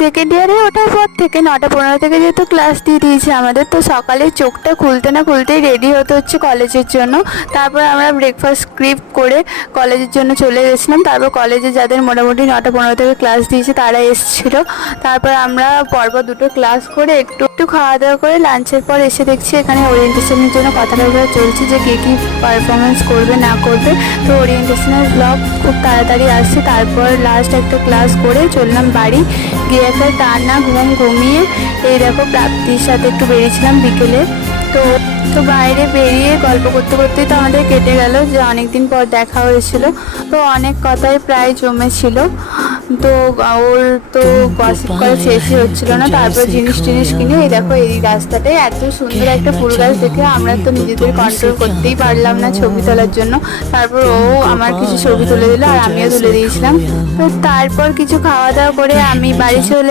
Second ইয়ারে ওঠার পর থেকে 9:15 থেকে যেহেতু ক্লাস দিয়ে দিয়েছে আমাদের, তো সকালে চোখটা খুলতে না খুলতেই রেডি হতে হচ্ছে কলেজের জন্য। তারপর আমরা ব্রেকফাস্ট স্কিপ করে কলেজের জন্য চলে গেছিলাম। তারপর কলেজে যাদের মোটামুটি 9:15 থেকে ক্লাস দিয়েছে তারা এসেছিল। তারপর আমরা পরপর দুটো ক্লাস করে একটু একটু খাওয়া দাওয়া করে লাঞ্চের পর এসে দেখছি এখানে ওরিয়েন্টেশনের জন্য কথা চলছে যে কে কী পারফরমেন্স করবে না করবে। তো ওরিয়েন্টেশনের ব্লগ খুব তাড়াতাড়ি আসছে। তারপর লাস্ট একটা ক্লাস করে চললাম বাড়ি, গিয়ে একটা টানা ঘুমিয়ে এই দেখো প্রাপ্তির সাথে একটু বেরিয়েছিলাম বিকেলে। তো তো বাইরে বেরিয়ে গল্প করতে করতেই তো আমাদের কেটে গেল, যে অনেকদিন পর দেখা হয়েছিল। তো অনেক কথাই প্রায় জমেছিল। তো ওর তো গসিপ করা শেষই হচ্ছিল না। তারপর জিনিস কিনে এই দেখো এই রাস্তাটায় এত সুন্দর একটা ফুল গাছ দেখে আমরা তো নিজেদের কন্ট্রোল করতেই পারলাম না ছবি তোলার জন্য। তারপর ও আমার কিছু ছবি তুলে দিল আর আমিও তুলে দিয়েছিলাম। তো তারপর কিছু খাওয়া দাওয়া করে আমি বাড়ি চলে